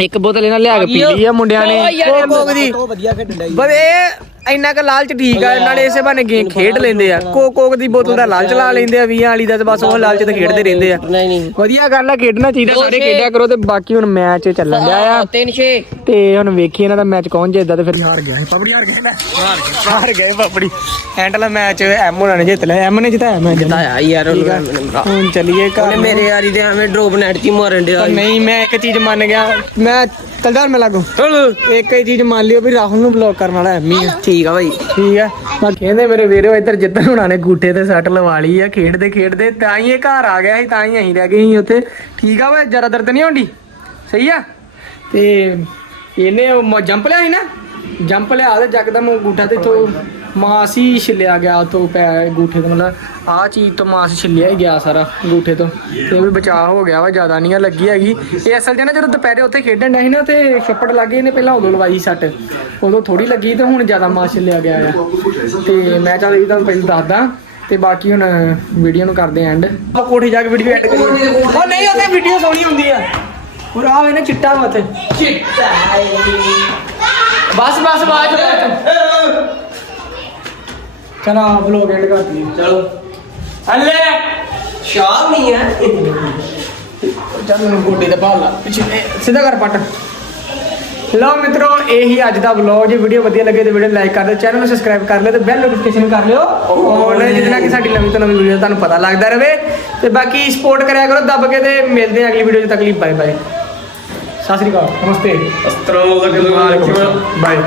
ਇੱਕ ਬੋਤਲ ਇਹਨਾਂ ਲਿਆ ਕੇ ਪੀ ਲਈ ਹੈ ਮੁੰਡਿਆਂ ਨੇ। ਕੋਕ ਦੀ। ਵਧੀਆ ਖੇਡਣ ਡਈ। ਬਸ ਇਹ ਇੰਨਾ ਕ ਲਾਲਚ ਠੀਕ ਆ ਨਾਲੇ ਇਸੇ ਬਹਾਨੇ ਗੇਮ ਖੇਡ ਲੈਂਦੇ ਆ। ਕੋਕ ਕੋਕ ਦੀ ਬੋਤਲ ਦਾ ਲਾਲਚ ਲਾ ਲੈਂਦੇ ਆ 20 ਵਾਲੀ ਦਾ ਤੇ ਬਸ ਉਹ ਲਾਲਚ ਤੇ ਖੇਡਦੇ ਰਹਿੰਦੇ ਆ। ਨਹੀਂ ਨਹੀਂ। ਵਧੀਆ ਗੱਲ ਆ ਖੇਡਣਾ ਚਾਹੀਦਾ ਸਾਰੇ ਖੇਡਿਆ ਕਰੋ ਤੇ ਬਾਕੀ ਹੁਣ ਮੈਚ ਚੱਲਣ ਡਿਆ ਆ। ਤਿੰਨ ਛੇ। ਤੇ ਹੁਣ ਵੇਖੀ ਇਹਨਾਂ ਦਾ ਮੈਚ ਕੌਣ ਜਿੱਤਦਾ ਤੇ ਫਿਰ ਹਾਰ ਗਿਆ ਪਪੜੀ ਹਾਰ ਗਿਆ ਹਾਰ ਗਏ ਹਾਰ ਗਏ ਪਪੜੀ। ਐਂਡਲਾ ਮੈਚ ਐਮ ਹੋਣਾ ਨੇ ਜਿੱਤ ਲਿਆ। ਐਮ ਨੇ ਜਿਤਾਇਆ ਮੈਚ ਤਾਇਆ ਯਾਰ ਠੀਕ ਹੁਣ ਚੱਲੀਏ ਘਰ ਉਹਨੇ ਨੂੰ। ਮੇਰੇ ਯਾਰੀ ਦੇ ਐਵੇਂ ਡਰੋਪ ਨੈਟ ਚ ਮਾਰਨ ਡਿਆ ਨਹੀਂ ਮੈਂ ਇੱਕ ਚੀਜ਼ ਮੰਨ ਗਿਆ। ਮੈਂ ਕਲਦਾਰ ਮੈਂ ਲੱਗੂ। ਇੱਕ ਹੀ ਚੀਜ਼ ਮੰਨ ਲਿਓ ਵੀ ਰਾਹੁਲ ਨੂੰ ਬਲੌਕ ਕਰਨ ਵਾਲਾ ਐਮੀ ਆ। ਠੀਕ ਆ ਭਾਈ ਠੀਕ ਆ। ਮੈਂ ਕਹਿੰਦੇ ਮੇਰੇ ਵੀਰੋ ਇੱਧਰ ਜਿੱਦਣ ਹੁਣਾਂ ਨੇ ਗੂਠੇ ਤੇ ਸੱਟ ਲਵਾ ਲਈ ਆ, ਖੇਡਦੇ ਖੇਡਦੇ ਤਾਂ ਹੀ ਇਹ ਘਰ ਆ ਗਿਆ ਸੀ, ਤਾਂ ਹੀ ਅਸੀਂ ਰਹਿ ਗਏ ਸੀ ਉੱਥੇ। ਠੀਕ ਆ ਵਾ, ਜਰਾ ਦਰਦ ਨਹੀਂ ਹੁੰਦੀ ਸਹੀ ਆ? ਤੇ ਇਹਨੇ ਜੰਪ ਲਿਆ ਸੀ ਨਾ? ਜੰਪ ਲਿਆ ਤੇ ਜਕਦਮ ਗੂਠਾ ਤੇ ਤੋਂ ਮਾਸ ਹੀ ਛਿੱਲਿਆ ਗਿਆ ਤੋਂ ਪੈ ਗੂਠੇ ਤੋਂ ਮਤਲਬ ਆਹ ਚੀਜ਼ ਤੋਂ ਮਾਸ ਛਿੱਲਿਆ ਹੀ ਗਿਆ ਸਾਰਾ ਗੂਠੇ ਤੋਂ। ਤੇ ਇਹ ਵੀ ਬਚਾਅ ਹੋ ਗਿਆ ਵਾ ਜ਼ਿਆਦਾ ਨਹੀਂ ਆ ਲੱਗੀ ਹੈਗੀ। ਇਹ ਅਸਲ 'ਚ ਨਾ ਜਦੋਂ ਦੁਪਹਿਰੇ ਉੱਥੇ ਖੇਡਣ ਸੀ ਨਾ ਤੇ ਛੱਪੜ ਲੱਗੇ ਇਹਨੇ ਪਹਿਲਾਂ ਉਦੋਂ ਲਵਾਈ ਸੱਟ। ਉਦੋਂ ਥੋੜੀ ਲੱਗੀ ਤੇ ਹੁਣ ਜ਼ਿਆਦਾ ਮਾਸ ਛਿੱਲਿਆ ਗਿਆ ਆ। ਤੇ ਮੈਂ ਚੱਲ ਇਹ ਤੁਹਾਨੂੰ ਪਹਿਲਾਂ ਦੱਸਦਾ ਤੇ ਬਾਕੀ ਹੁਣ ਵੀਡੀਓ ਨੂੰ ਕਰਦੇ ਐਂਡ ਆਪਾਂ ਕੋਠੇ ਜਾ ਕੇ ਵੀਡੀਓ ਐਡ ਕਰੀਏ। ਉਹ ਨਹੀਂ ਉਹਦੇ ਵੀਡੀਓ ਸੋਹਣੀ ਹੁੰਦੀ ਆ। ਪੂਰਾ ਆਵੇ ਨਾ ਚਿੱਟਾ ਮਤ ਚਿੱਟਾ ਬਸ ਬਸ ਬਾਅਦ ਚ ਚਲਾ ਵਲੋਗ ਐਂਡ ਕਰ ਦਈਏ ਚਲੋ। ਹੱਲੇ। ਸ਼ਾਮ ਹੈ ਚੱਲ ਮੈਨੂੰ ਗੋਡੇ ਤੇ ਭਾਲ ਲਾ। ਪਿੱਛੇ ਸਿੱਧਾ ਕਰ ਪੱਟ। ਲਓ ਮਿੱਤਰੋ ਇਹ ਹੀ ਅੱਜ ਦਾ ਵਲੌਗ ਜੇ ਵੀਡੀਓ ਵਧੀਆ ਲੱਗੇ ਤੇ ਵੀਡੀਓ ਲਾਈਕ ਕਰ ਦਿਓ ਚੈਨਲ ਨੂੰ ਸਬਸਕ੍ਰਾਈਬ ਕਰ ਲਿਓ ਤੇ ਬੈਲ ਨੋਟੀਫਿਕੇਸ਼ਨ ਕਰ ਲਿਓ। ਔਰ ਜਿਹਦੇ ਨਾਲ ਕਿ ਸਾਡੀ ਨਵੀਂ ਤੋਂ ਨਵੀਂ ਵੀਡੀਓ ਤੁਹਾਨੂੰ ਪਤਾ ਲੱਗਦਾ ਰਹੇ ਤੇ ਬਾਕੀ ਸਪੋਰਟ ਕਰਿਆ ਕਰੋ ਦੱਬ ਕੇ ਤੇ ਮਿਲਦੇ ਹਾਂ ਅਗਲੀ ਵੀਡੀਓ 'ਚ ਤੱਕ ਲਈ ਬਾਏ ਬਾਏ ਸਤਿ ਸ੍ਰੀ ਅਕਾਲ। ਨਮਸਤੇ। ਅਸਤਰੋ ਬਾਏ